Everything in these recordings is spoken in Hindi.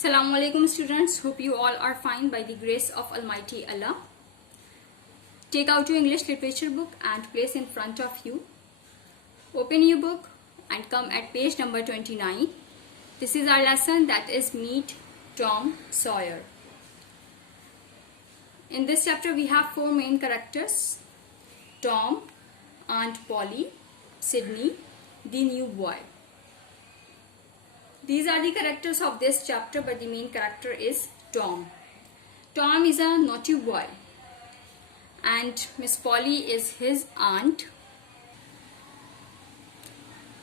Assalamu alaikum students, hope you all are fine by the grace of Almighty Allah. Take out your English literature book and place in front of you. Open your book and come at page number 29. This is our lesson, that is Meet Tom Sawyer. In this chapter we have four main characters: Tom, Aunt Polly, Sydney, the new boy. These are the characters of this chapter, but the main character is Tom. Tom is a naughty boy and Miss Polly is his aunt.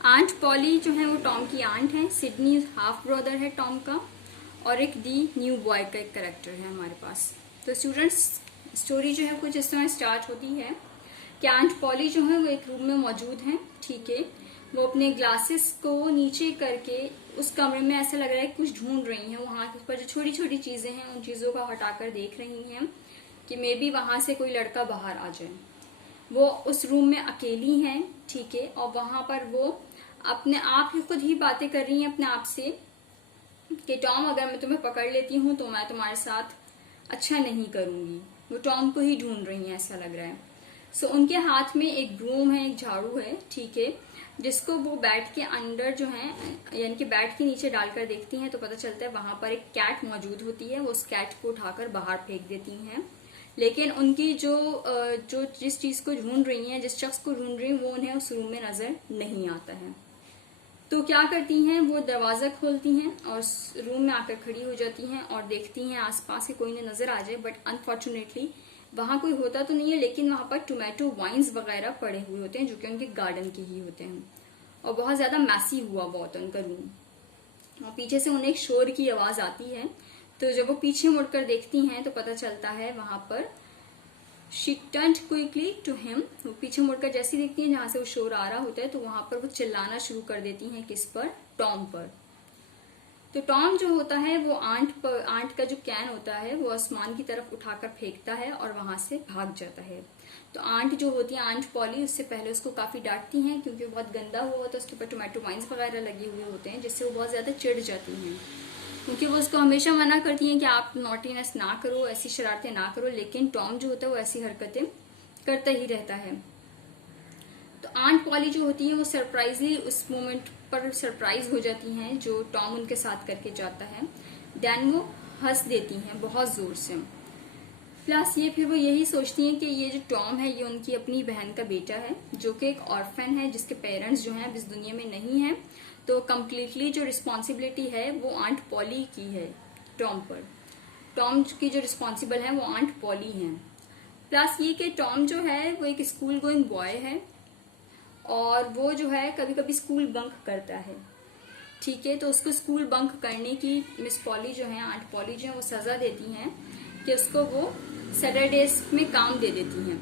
Aunt Polly जो है वो टॉम की आंट है, सिडनी हाफ ब्रदर है टॉम का, और एक दी न्यू बॉय का एक कैरेक्टर है हमारे पास। तो स्टूडेंट्स, स्टोरी जो है कुछ इस तरह स्टार्ट होती है कि आंट पॉली जो है वो एक रूम में मौजूद है, ठीक है। वो अपने ग्लासेस को नीचे करके उस कमरे में ऐसा लग रहा है कुछ ढूंढ रही हैं। वहां पर जो छोटी छोटी चीजें हैं उन चीजों को हटाकर देख रही हैं कि मे बी वहां से कोई लड़का बाहर आ जाए। वो उस रूम में अकेली हैं, ठीक है, और वहां पर वो अपने आप ही खुद ही बातें कर रही हैं अपने आप से कि टॉम, अगर मैं तुम्हें पकड़ लेती हूँ तो मैं तुम्हारे साथ अच्छा नहीं करूंगी। वो टॉम को ही ढूंढ रही हैं, ऐसा लग रहा है। सो उनके हाथ में एक ब्रूम है, एक झाड़ू है, ठीक है, जिसको वो बेड के अंदर जो है, यानी कि बेड के नीचे डालकर देखती हैं तो पता चलता है वहां पर एक कैट मौजूद होती है। वो उस कैट को उठाकर बाहर फेंक देती हैं, लेकिन उनकी जो जिस चीज को ढूंढ रही हैं, जिस शख्स को ढूंढ रही हैं, वो उन्हें उस रूम में नजर नहीं आता है। तो क्या करती हैं, वो दरवाजा खोलती हैं और रूम में आकर खड़ी हो जाती हैं और देखती हैं आसपास के कोई न नजर आ जाए। बट अनफॉर्चुनेटली वहां कोई होता तो नहीं है, लेकिन वहां पर टोमेटो वाइन्स वगैरह पड़े हुए होते हैं जो कि उनके गार्डन के ही होते हैं, और बहुत ज्यादा मैसी हुआ बहुत उनका रूम। और पीछे से उन्हें एक शोर की आवाज आती है। तो जब वो पीछे मुड़कर देखती हैं तो पता चलता है वहां पर she turned quickly to him. वो पीछे मुड़कर जैसी देखती हैं जहां से वो शोर आ रहा होता है, तो वहां पर वो चिल्लाना शुरू कर देती हैं। किस पर? टॉम पर। तो टॉम जो होता है वो आंट का जो कैन होता है वो आसमान की तरफ उठाकर फेंकता है और वहां से भाग जाता है। तो आंट जो होती है, आंट पॉली, उससे पहले उसको काफी डांटती हैं क्योंकि वो बहुत गंदा हुआ होता है, उसके ऊपर टोमेटो वाइन्स वगैरह लगे हुए होते हैं, जिससे वो बहुत ज्यादा चिढ़ जाती हैं। क्योंकि वो उसको हमेशा मना करती हैं कि आप नॉटीनेस ना करो, ऐसी शरारतें ना करो, लेकिन टॉम जो होता है वो ऐसी हरकतें करता ही रहता है। तो आंट पॉली जो होती है वो सरप्राइजली उस मोमेंट पर सरप्राइज हो जाती हैं जो टॉम उनके साथ करके जाता है। देन वो हंस देती हैं बहुत जोर से। प्लस ये फिर वो यही सोचती हैं कि ये जो टॉम है ये उनकी अपनी बहन का बेटा है, जो कि एक ऑर्फन है, जिसके पेरेंट्स जो हैं अब इस दुनिया में नहीं है। तो कम्प्लीटली जो रिस्पॉन्सिबिलिटी है वो आंट पॉली की है टॉम पर। टॉम की जो रिस्पॉन्सिबल है वो आंट पॉली हैं। प्लस ये कि टॉम जो है वो एक स्कूल गोइंग बॉय है और वो जो है कभी कभी स्कूल बंक करता है, ठीक है। तो उसको स्कूल बंक करने की मिस पॉली जो है, आंट पॉली जो है, वो सजा देती हैं कि उसको वो सैटरडेज में काम दे देती हैं,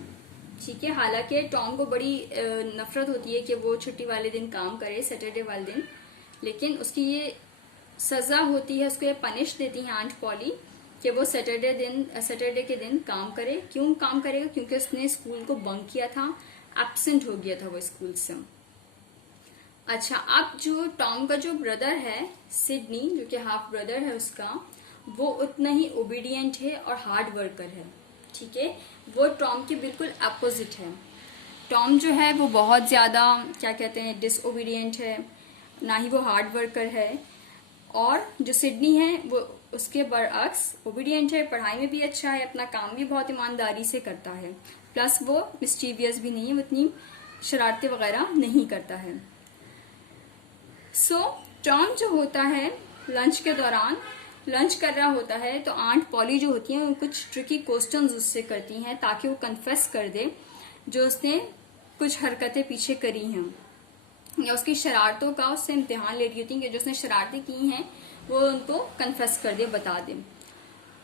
ठीक है। हालांकि टॉम को बड़ी नफरत होती है कि वो छुट्टी वाले दिन काम करे, सैटरडे वाले दिन, लेकिन उसकी ये सजा होती है, उसको ये पनिश देती है आंट पॉली कि वो सैटरडे के दिन काम करे। क्यों काम करेगा? क्योंकि उसने स्कूल को बंक किया था, एब्सेंट हो गया था वो स्कूल से। अच्छा, अब जो टॉम का जो ब्रदर है सिडनी, जो कि हाफ ब्रदर है उसका, वो उतना ही ओबीडियंट है और हार्ड वर्कर है, ठीक है। वो टॉम के बिल्कुल अपोजिट है। टॉम जो है वो बहुत ज्यादा क्या कहते हैं, डिसओबीडियंट है, ना ही वो हार्ड वर्कर है। और जो सिडनी है वो उसके बरअक्स ओबीडियंट है, पढ़ाई में भी अच्छा है, अपना काम भी बहुत ईमानदारी से करता है। प्लस वो मिस्टीवियस भी नहीं है, वो इतनी शरारतें वगैरह नहीं करता है। सो टॉम जो होता है लंच के दौरान लंच कर रहा होता है, तो आंट पॉली जो होती है वो कुछ ट्रिकी क्वेश्चंस उससे करती हैं ताकि वो कन्फेस कर दे जो उसने कुछ हरकतें पीछे करी हैं, या उसकी शरारतों का उससे इम्तिहान ले रही होती है कि जो उसने शरारतें की हैं वो उनको कन्फेस कर दे, बता दे।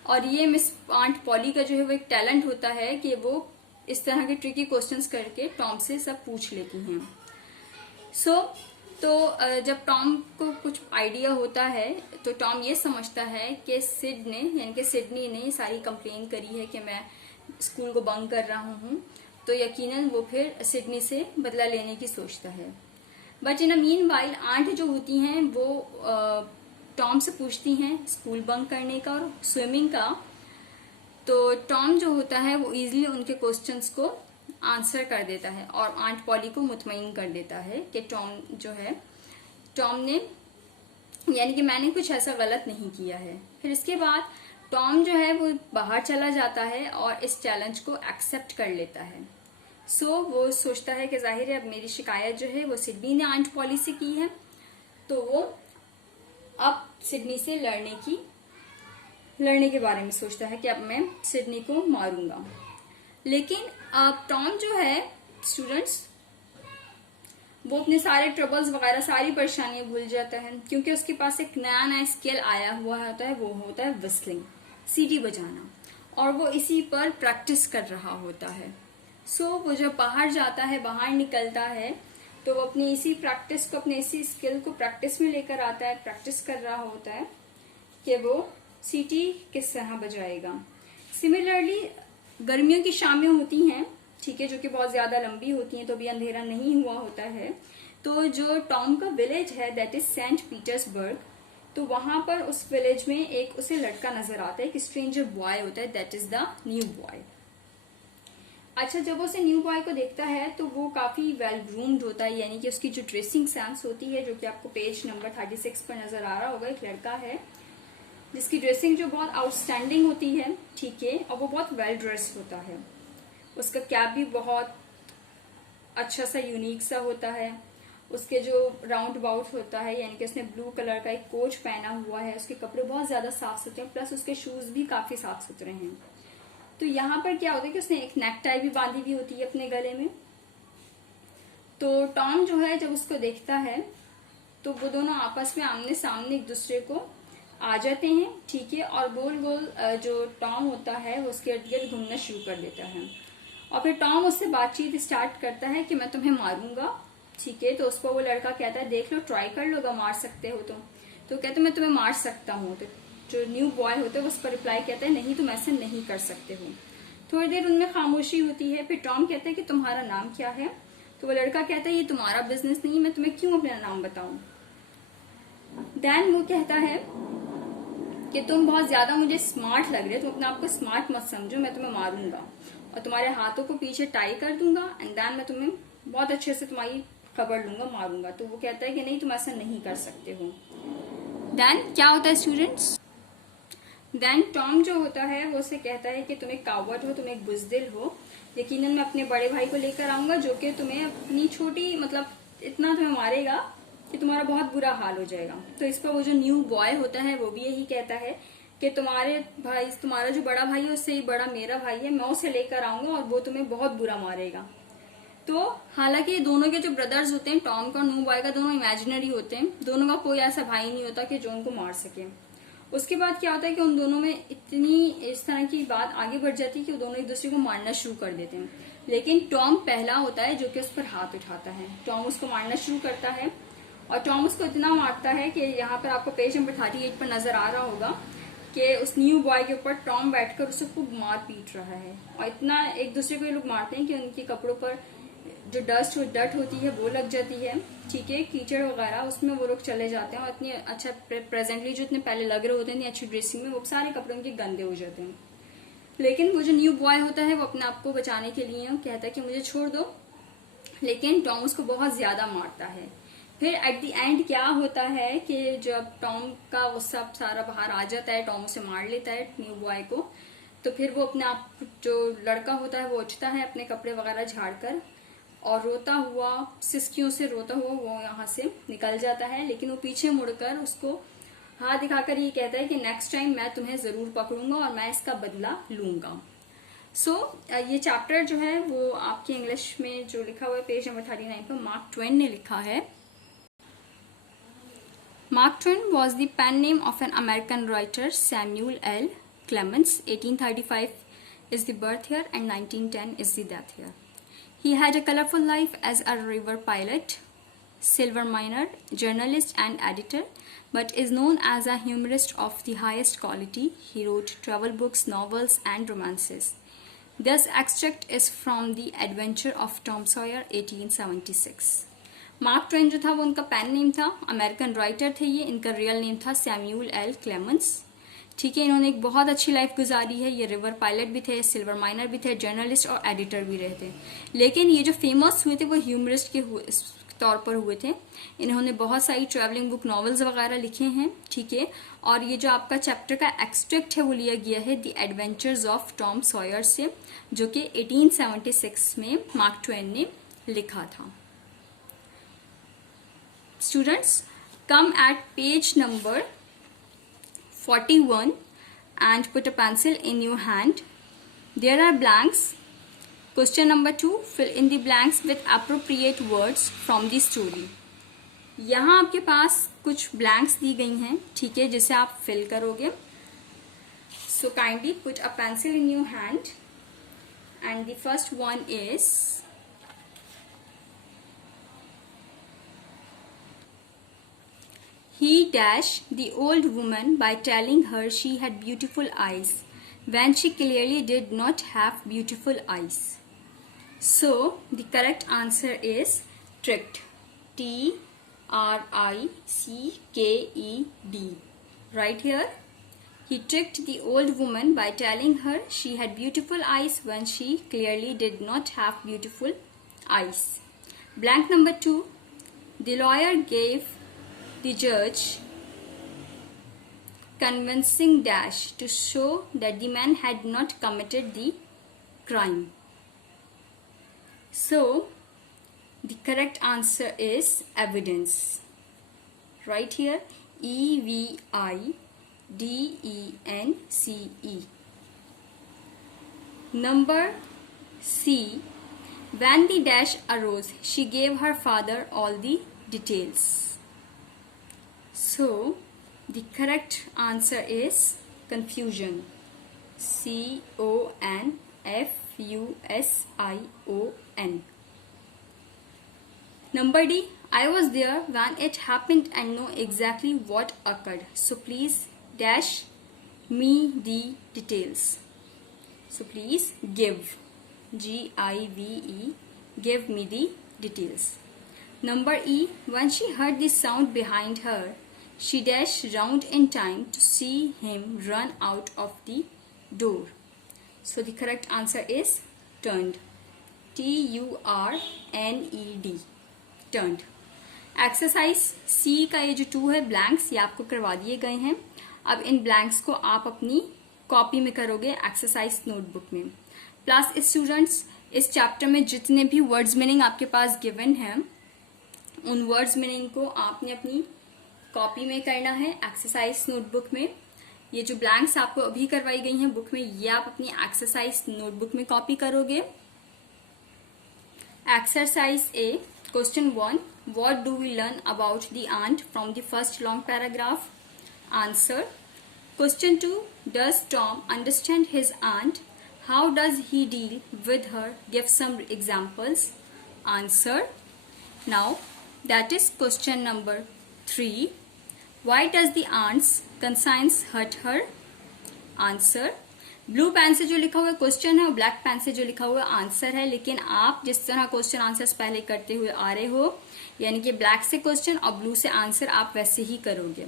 और ये मिस आंट पॉली का जो है वो एक टैलेंट होता है कि वो इस तरह के ट्रिकी क्वेश्चंस करके टॉम से सब पूछ लेती हैं। तो जब टॉम को कुछ आइडिया होता है तो टॉम ये समझता है कि सिडनी ने सारी कंप्लेन करी है कि मैं स्कूल को बंक कर रहा हूँ, तो यकीनन वो फिर सिडनी से बदला लेने की सोचता है। But in a meanwhile aunt जो होती हैं वो टॉम से पूछती हैं स्कूल बंक करने का और स्विमिंग का। तो टॉम जो होता है वो इजीली उनके क्वेश्चंस को आंसर कर देता है और आंट पॉली को मुतमईन कर देता है कि टॉम ने यानी कि मैंने कुछ ऐसा गलत नहीं किया है। फिर इसके बाद टॉम जो है वो बाहर चला जाता है और इस चैलेंज को एक्सेप्ट कर लेता है। वो सोचता है कि जाहिर है अब मेरी शिकायत जो है वो सिडनी ने आंट पॉली से की है, तो वो अब सिडनी से लड़ने के बारे में सोचता है कि अब मैं सिडनी को मारूंगा। लेकिन अब टॉम जो है स्टूडेंट्स वो अपने सारे ट्रबल्स वगैरह सारी परेशानियां भूल जाता है, क्योंकि उसके पास एक नया स्किल आया हुआ होता है, वो होता है विस्लिंग, सीटी बजाना, और वो इसी पर प्रैक्टिस कर रहा होता है। वो जब बाहर जाता है, बाहर निकलता है, तो वो अपनी इसी प्रैक्टिस को, अपने इसी स्किल को प्रैक्टिस में लेकर आता है, प्रैक्टिस कर रहा होता है कि वो सीटी किस तरह बजाएगा। सिमिलरली गर्मियों की शामें होती हैं, ठीक है, जो कि बहुत ज्यादा लंबी होती हैं, तो भी अंधेरा नहीं हुआ होता है। तो जो टॉम का विलेज है दैट इज सेंट पीटर्सबर्ग, तो वहां पर उस विलेज में एक उसे लड़का नजर आता है, एक स्ट्रेंजर बॉय होता है, that is the new boy. अच्छा, जब वो उसे न्यू बॉय को देखता है तो वो काफी वेल ग्रूम्ड होता है, यानी कि उसकी जो ड्रेसिंग सेंस होती है, जो कि आपको पेज नंबर 36 पर नजर आ रहा होगा, एक लड़का है जिसकी ड्रेसिंग जो बहुत आउटस्टैंडिंग होती है, ठीक है, और वो बहुत वेल ड्रेस्ड होता है। उसका कैप भी बहुत अच्छा सा यूनिक सा होता है। उसके जो राउंड अबाउट होता है, यानी कि उसने ब्लू कलर का एक कोच पहना हुआ है, उसके कपड़े बहुत ज्यादा साफ सुथरे हैं, प्लस उसके शूज भी काफी साफ सुथरे हैं। तो यहाँ पर क्या होता है कि उसने एक नेक टाई भी बांधी हुई होती है अपने गले में। तो टॉम जो है जब उसको देखता है तो वो दोनों आपस में आमने सामने एक दूसरे को आ जाते हैं, ठीक है, और गोल गोल जो टॉम होता है वो उसके इर्द गिर्द घूमना शुरू कर देता है। और फिर टॉम उससे बातचीत स्टार्ट करता है कि मैं तुम्हें मारूंगा, ठीक है। तो उस पर वो लड़का कहता है देख लो, ट्राई कर लो, अगर मार सकते हो तो कहते मैं तुम्हें मार सकता हूँ। तो जो न्यू बॉय होता है उस पर रिप्लाई कहता है नहीं, तुम ऐसे नहीं कर सकते हो। थोड़ी देर उनमें खामोशी होती है। फिर टॉम कहता है कि तुम्हारा नाम क्या है? तो वो लड़का कहता है ये तुम्हारा बिजनेस नहीं, मैं तुम्हें क्यों अपना नाम बताऊं। देन वो कहता है कि तुम बहुत ज्यादा मुझे स्मार्ट लग रहे हो, तुम अपने आप को स्मार्ट मत समझो, मैं तुम्हें मारूंगा और तुम्हारे हाथों को पीछे टाई कर दूंगा एंड देन मैं तुम्हें बहुत अच्छे से तुम्हारी खबर लूंगा, मारूंगा। तो वो कहता है कि नहीं, तुम ऐसा नहीं कर सकते हो। देन क्या होता है स्टूडेंट्स, देन टॉम जो होता है वो उसे कहता है कि तुम एक कावर्ड हो, तुम एक बुजदिल हो, यकीनन मैं अपने बड़े भाई को लेकर आऊंगा जो कि तुम्हें अपनी छोटी मतलब इतना तुम्हें मारेगा कि तुम्हारा बहुत बुरा हाल हो जाएगा। तो इस पर वो जो न्यू बॉय होता है वो भी यही कहता है कि तुम्हारा जो बड़ा भाई है उससे ही बड़ा मेरा भाई है, मैं उसे लेकर आऊंगा और वो तुम्हें बहुत बुरा मारेगा। तो हालांकि दोनों के जो ब्रदर्स होते हैं, टॉम का और न्यू बॉय का, दोनों इमेजिनरी होते हैं, दोनों का कोई ऐसा भाई नहीं होता कि जो उनको मार सके। उसके बाद क्या होता है कि उन दोनों में इतनी इस तरह की बात आगे बढ़ जाती है कि वो दोनों एक दूसरे को मारना शुरू कर देते हैं। लेकिन टॉम पहला होता है जो कि उस पर हाथ उठाता है। टॉम उसको मारना शुरू करता है और टॉम उसको इतना मारता है कि यहाँ पर आपको पेज नंबर 38 पर नजर आ रहा होगा कि उस न्यू बॉय के ऊपर टॉम बैठकर उसे खूब मार पीट रहा है। और इतना एक दूसरे को ये लोग मारते हैं कि उनके कपड़ों पर जो डर्ट होती है वो लग जाती है, ठीक है, कीचड़ वगैरह, उसमें वो लोग चले जाते हैं और इतनी अच्छा प्रेजेंटली जो इतने पहले लग रहे होते हैं, इतनी अच्छी ड्रेसिंग में, वो सारे कपड़े उनके गंदे हो जाते हैं। लेकिन वो जो न्यू बॉय होता है वो अपने आप को बचाने के लिए कहता है कि मुझे छोड़ दो, लेकिन टॉम उसको बहुत ज्यादा मारता है। फिर एट द एंड क्या होता है कि जब टॉम का वो सब सारा बाहर आ जाता है, टॉम उसे मार लेता है न्यू बॉय को, तो फिर वो अपने आप, जो लड़का होता है वो उठता है अपने कपड़े वगैरह झाड़कर और रोता हुआ, सिसकियों से रोता हुआ वो यहाँ से निकल जाता है। लेकिन वो पीछे मुड़कर उसको हाथ दिखाकर ये कहता है कि नेक्स्ट टाइम मैं तुम्हें जरूर पकड़ूंगा और मैं इसका बदला लूंगा। ये चैप्टर जो है वो आपके इंग्लिश में जो लिखा हुआ है पेज नंबर 39 पर मार्क ट्वेन ने लिखा है। Mark Twain was the pen name of an American writer, Samuel L. Clemens. 1835 is the birth year and 1910 is the death year. He had a colorful life as a river pilot, silver miner, journalist and editor, but is known as a humorist of the highest quality. He wrote travel books, novels and romances. This extract is from The Adventure of Tom Sawyer, 1876. Mark Twain जो था वो उनका पेन नेम था, अमेरिकन राइटर थे ये, इनका रियल नेम था सैम्यूल एल क्लेमेंस। ठीक है, इन्होंने एक बहुत अच्छी लाइफ गुजारी है। ये रिवर पायलट भी थे, सिल्वर माइनर भी थे, जर्नलिस्ट और एडिटर भी रहे थे। लेकिन ये जो फेमस हुए थे वो ह्यूमरिस्ट के तौर पर हुए थे। इन्होंने बहुत सारी ट्रैवलिंग बुक, नॉवेल्स वगैरह लिखे हैं। ठीक है, और ये जो आपका चैप्टर का एक्सट्रैक्ट है वो लिया गया है the adventures of Tom Sawyer से, जो कि 1876 में मार्क ट्वेन ने लिखा था। Students, come at page number 41 and put a pencil in your hand. There are blanks. Question number 2, fill in the blanks with appropriate words from the story. यहाँ आपके पास कुछ blanks दी गई हैं, ठीक है, जिसे आप fill करोगे. So kindly put a pencil in your hand and the first one is he dashed the old woman by telling her she had beautiful eyes when she clearly did not have beautiful eyes. So the correct answer is tricked. T-R-I-C-K-E-D. Right here. He tricked the old woman by telling her she had beautiful eyes when she clearly did not have beautiful eyes. Blank number 2. The lawyer gave the judge convincing dash to show that the man had not committed the crime. So the correct answer is evidence. Right here, E-V-I-D-E-N-C-E. Number C. When the dash arose, she gave her father all the details. So the correct answer is confusion. C-O-N-F-U-S-I-O-N. Number D. I was there when it happened and know exactly what occurred. So please dash me the details. So please give. G-I-V-E. Give me the details. Number E. When she heard the sound behind her, she dashed round in time to see him run out of the door. So the correct answer is turned. T-U-R-N-E-D. Turned. Exercise C का ये जो 2 है ब्लैंक्स, ये आपको करवा दिए गए हैं. अब इन ब्लैंक्स को आप अपनी कॉपी में करोगे एक्सरसाइज नोटबुक में. प्लस स्टूडेंट्स, इस चैप्टर में जितने भी वर्ड्स मीनिंग आपके पास गिवन हैं उन वर्ड्स मीनिंग को आपने अपनी कॉपी में करना है एक्सरसाइज नोटबुक में. ये जो ब्लैंक्स आपको अभी करवाई गई हैं बुक में, ये आप अपनी एक्सरसाइज नोटबुक में कॉपी करोगे. Exercise A, question 1, what do we learn about the aunt from the first long paragraph? Answer. Question 2, does Tom understand his aunt? How does he deal with her? Give some examples. Answer. Now that is question number 3. Why does the aunt's conscience hurt her? Answer. Blue pen से जो लिखा हुआ क्वेश्चन है और ब्लैक पेन से जो लिखा हुआ आंसर है, लेकिन आप जिस तरह क्वेश्चन आंसर्स पहले करते हुए आ रहे हो, यानी कि ब्लैक से क्वेश्चन और ब्लू से आंसर, आप वैसे ही करोगे.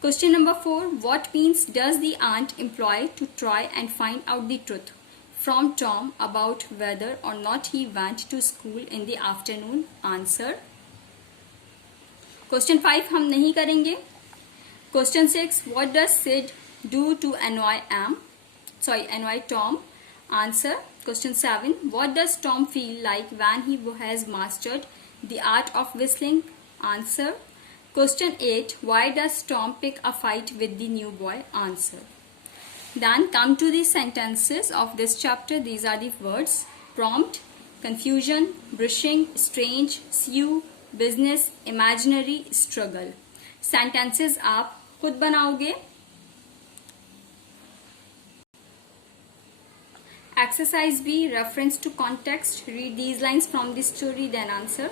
Question number 4, what means does the aunt employ to try and find out the truth from Tom about whether or not he went to school in the afternoon? Answer. Question 5 हम नहीं करेंगे. Question 6, what does Sid do to annoy Tom? Answer. Question 7, what does Tom feel like when he has mastered the art of whistling? Answer. Question 8, why does Tom pick a fight with the new boy? Answer. Then come to the sentences of this chapter. These are the words: prompt, confusion, brushing, strange, sue, business, imaginary, struggle. Sentences आप खुद बनाओगे. Exercise B, reference to context. Read these lines from the story, then answer.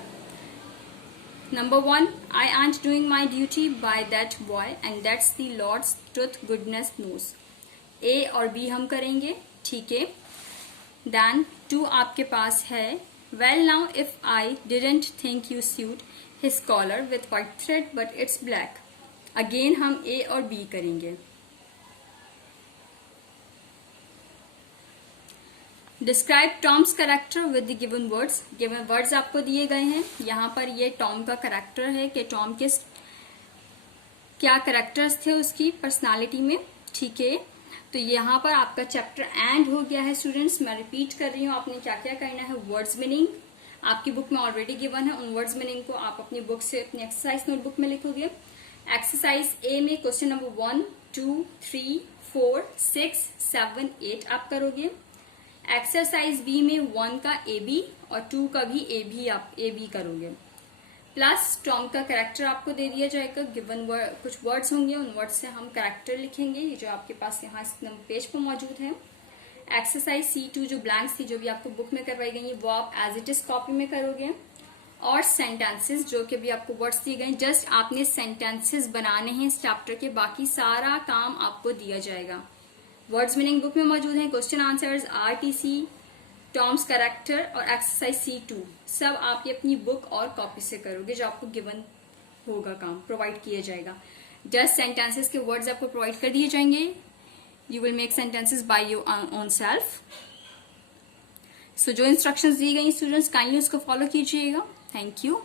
Number 1, I ain't doing my duty by that boy and that's the Lord's truth goodness knows. A और B हम करेंगे, ठीक है. Then 2 आपके पास है, well now if I didn't think you suit his collar with white thread but it's black. Again हम ए और बी करेंगे। Describe Tom's character with the given words. Given words आपको दिए गए हैं। यहाँ पर ये टॉम का कैरेक्टर है कि टॉम के क्या कैरेक्टर्स थे उसकी पर्सनालिटी में, ठीक है। तो यहाँ पर आपका चैप्टर एंड हो गया है स्टूडेंट्स। मैं रिपीट कर रही हूँ, आपने क्या क्या करना है। वर्ड्स मीनिंग आपकी बुक में ऑलरेडी गिवन है, उन वर्ड्स मीनिंग को आप अपनी बुक से अपनी एक्सरसाइज नोटबुक में लिखोगे। एक्सरसाइज ए में क्वेश्चन नंबर 1, 2, 3, 4, 6, 7, 8 आप करोगे। एक्सरसाइज बी में 1 का ए बी और 2 का भी ए बी करोगे। प्लस टॉम का कैरेक्टर आपको दे दिया जाएगा। गिवन कुछ वर्ड्स होंगे, उन वर्ड्स से हम कैरेक्टर लिखेंगे, ये जो आपके पास यहाँ इस पेज पर मौजूद है। एक्सरसाइज C2 जो ब्लैंक्स थी, जो भी आपको बुक में करवाई गई, वो आप एज इट इज कॉपी में करोगे। और सेंटेंसेस जो कि भी आपको वर्ड्स दिए गए, जस्ट आपने सेंटेंसेस बनाने हैं इस चैप्टर के, बाकी सारा काम आपको दिया जाएगा। वर्ड्स मीनिंग बुक में मौजूद है, question answers, RTC, Tom's character और एक्सरसाइज C2 सब आप ये अपनी बुक और कॉपी से करोगे, जो आपको गिवन होगा, काम प्रोवाइड किया जाएगा। जस्ट सेंटेंसेस के वर्ड्स आपको प्रोवाइड कर दिए जाएंगे। You will make sentences by your own self. So जो इंस्ट्रक्शंस दी गई स्टूडेंट्स, काइंडली उसको फॉलो कीजिएगा। Thank you.